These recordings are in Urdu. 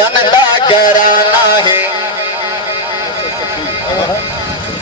تن دا گرانا ہے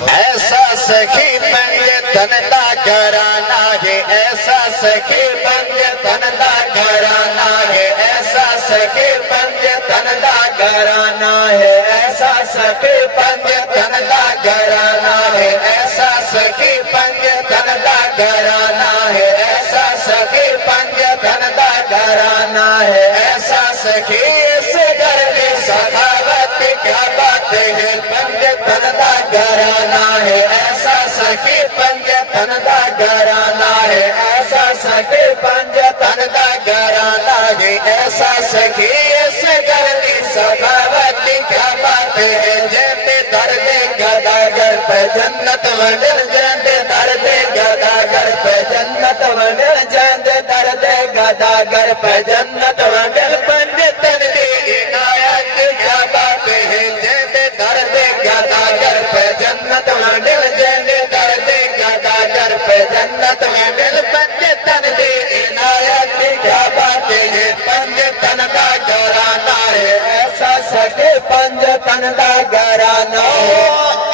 ایسا سخی پنج تن دا گرانا ہے ایسا سخی پنج تن دا گرانا ہے ایسا سخی پنج تن دا گرانا ہے ایسا سخی پنج تن دا گرانا ہے ایسا سخی پنج تن دا گرانا ہے ایسا سخی پنج تن دا گرانا ہے ایسا سخی اس گھر میں سخاوت کیا بات ہے پنج تن دا گرانا ہے ایسا سخی پنج تن دا گرانا ہے ایسا سخی پنج تن دا گرانا ہے ایسا سخی اس گھر میں سخاوت کیا بات ہے جیتے درد گداگر پہ جنت ونڈل جیتے درد گداگر پہ جنت ونڈل جیتے درد گداگر پہ جنت ونڈل پنج تن دی عنایت کیا بات ہے جیتے درد گداگر پہ جنت ونڈل جیتے درد گداگر پہ جنت ونڈل پنج تن دی عنایت کیا بات ہے پنج تن دا گرانا ہے ایسا سخی پنج تن دا گرانا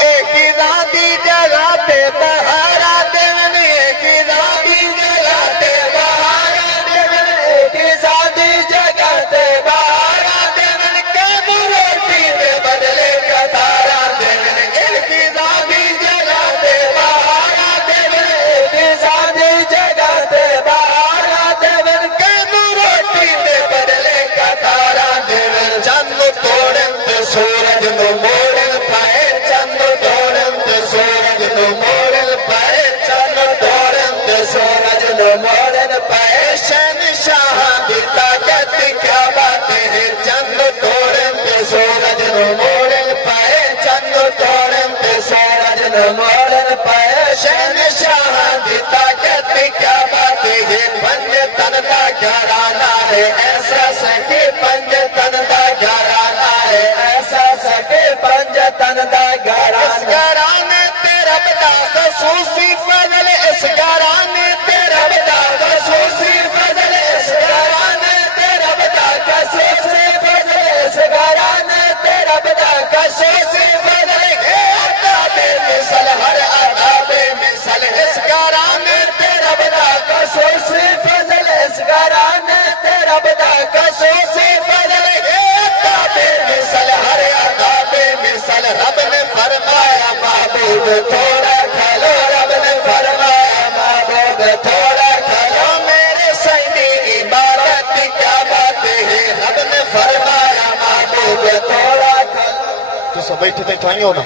ایک ہی ذاتی جگہ پہ بہارا دیون ایک ہی ذاتی جگہ پہ بہارا دیون ایک ہی ذاتی جگہ پہ بہارا دیون کہ روٹی دے بدلے کتارا دیون ایک ہی ذاتی جگہ پہ بہارا دیون ایک ہی ذاتی جگہ پہ بہارا دیون کہ روٹی دے بدلے کتارا دیون چند توڑن تے سورج نو موڑن پائے چند توڑن تے سورج نو موڑن پائے چند توڑن تے سورج نو موڑن پائے شہنشاہ دی طاقت کیا بات ہے چند توڑن تے سورج نو موڑن پائے چند توڑن تے سورج نو موڑن پائے شہنشاہ دی طاقت کیا بات ہے پنج تن دا گرانا ہے ایسا سخی پنج تن دا گرانا ہے ایسا سخی پنج تن دا گرانا اس گرانے تیرا بدا خصوصی فضل اس گرانے تیرا بدا خصوصی فضل اس گرانے تیرا بدا خصوصی فضل اس گرانے تیرا بدا خصوصی فضل اے عذاب مثل ہر عذاب مثل اس گرانے تیرا بدا خصوصی فضل اس گرانے تیرا بدا خصوصی فضل اے عذاب مثل ہر عذاب مثل رب نے فرمایا محبوب تھوڑا کھلو رب نے فرمایا محبوب تھوڑا کھلو میرے سیدی عبادت کیا بات ہے رب نے فرمایا محبوب تھوڑا کھلو تو سب بیٹھے تھے ٹھائیں ہو نا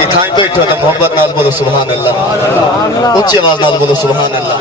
یہ ٹھائیں بیٹھے ہونا محبت نال بولو سبحان اللہ اونچی آواز نال بولو سبحان اللہ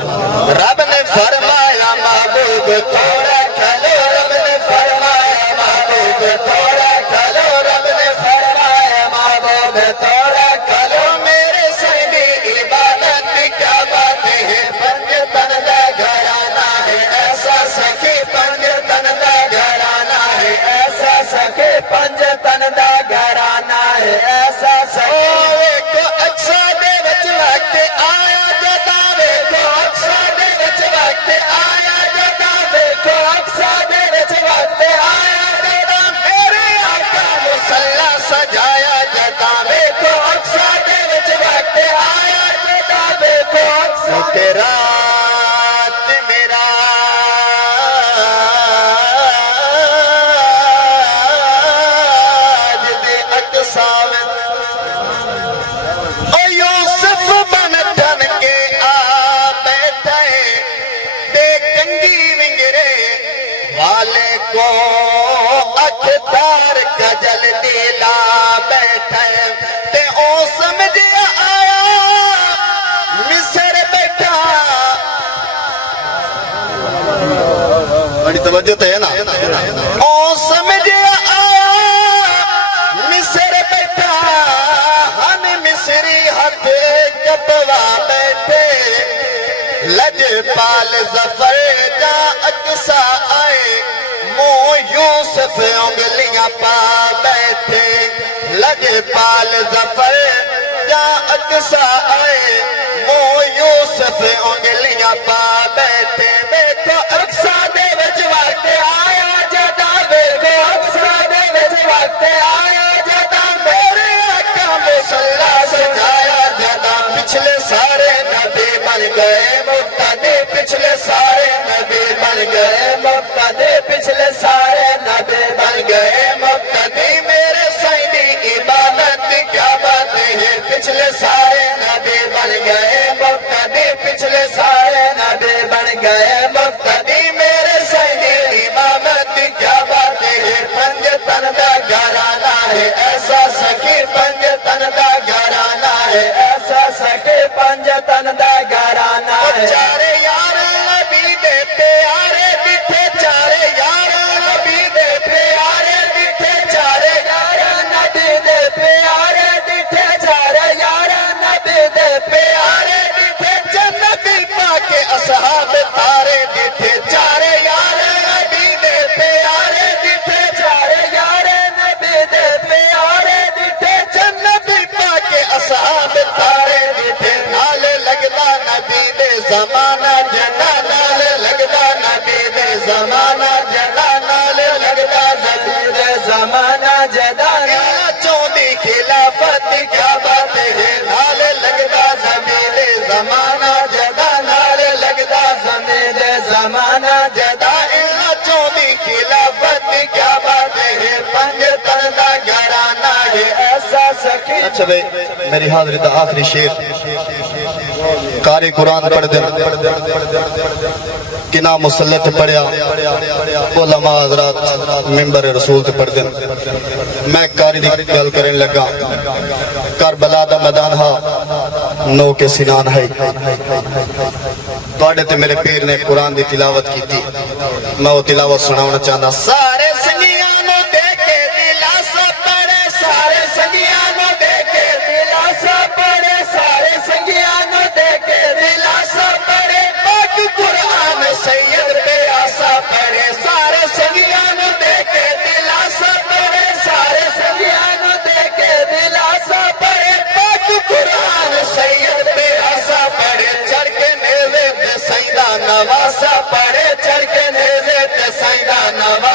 رب نے فرمایا محبوب تھوڑا کھلو رب نے فرمایا محبوب تھوڑا کھلو رب نے فرمایا محبوب تھوڑا کھلو میرے سیدی عبادت کیا بات ہے پنج تن دا گھرانا ہے ایسا سخی پنج تن دا گھرانا ہے ایسا سخی پنج تن دا گھرانا ہے ایسا سخی کو اکسا دے وچ وقت آیا جدا ویکھو اکسا دے وچ وقت آیا جدا ویکھو اکسا دے وچ وقت آیا جدا میرے آقا مصلی سجایا جدا ویکھو اکسا دے وچ وقت آیا جدا ویکھو اکسا تیرا میرا جدے اقصا یوسف بن تھن کے آ بیٹھے بے کنگی ونگرے والے کو اکھتار کجل دیلا بیٹھے تے او سمجھیا آیا مصر بیٹھا بڑی توجہ تے ہے نا او سمجھیا آیا مصر بیٹھا ہن مصری ہاتھ کپوا بیٹھے لج پال ظفر جا اقصا آئے منہ یوسف انگلیاں پا بیٹھے لج پال ظفر جا اقصا آئے منہ یوسف انگلیاں پا بیٹھے ویکھو اقصا دے وچ وقت آیا جدا ویکھو اقصا پچھلے سارے نبی بن گئے مقتدی پچھلے سارے نبی بن گئے مقتدی میرے سائیں دی عبادت کیا بات ہے پچھلے سارے نبی بن گئے مقتدی پچھلے سارے نبی بن گئے مقتدی میرے سائیں دی عبادت کیا بات ہے پنج تن دا گھرانہ ہے ایسا سخی پنج تن دا گھرانہ ہے ایسا سخی پنج تن دا گھرانہ ہے چارے یار نبی دے پیارے ڈٹھے چارے یار نبی دے پیارے ڈٹھے چارے یار نبی دے پیارے ڈٹھے چارے یار نبی دے پیارے ڈٹھے جنتی پاک اصحاب تارے ڈٹھے چارے یار نبی دے پیارے ڈٹھے چارے یار نبی دے پیارے ڈٹھے جنتی پاک اصحاب تارے ڈٹھے نال لگدا نبی دے زمانہ جڑا نال لگدا نبی دے زمانہ جڑا نال لگدا نبی دے زمانہ جڑا چوندی خلافت کیا بات ہے نال لگدا نبی دے زمانہ جڑا نال لگدا نبی دے زمانہ جڑا چوندی خلافت کیا بات ہے پنج تن دا گھرانہ ہے ایسا سخی اچھا بھئی میری حاضری دا آخری شیر قاری قرآن پڑھ دیں کنا مسلط پڑھیا علماء حضرات ممبر رسول تے پڑھ دیں میں قاری دی گل کریں لگا کربلا دا میدان ہا نو کے سنان ہے توڑے تے میرے پیر نے قرآن دی تلاوت کی تھی میں وہ تلاوت سناونا چاہتا سارے سنگیانوں دیکھے دلاسا پڑے سارے سنگیانوں دیکھے دلاسا پڑے سارے سنگیانوں دیکھے دلاسا پڑے پاک قرآن سید پہ آسا پڑے سارے سنگیانوں دیکھے دلاسا پڑے سارے سنگیانوں دیکھے دلاسا پڑے پاک قرآن سید پہ آسا پڑے چڑھ کے نیزے تے سیدہ نواسا پڑے چڑھ کے نیزے تے سیدہ نواسا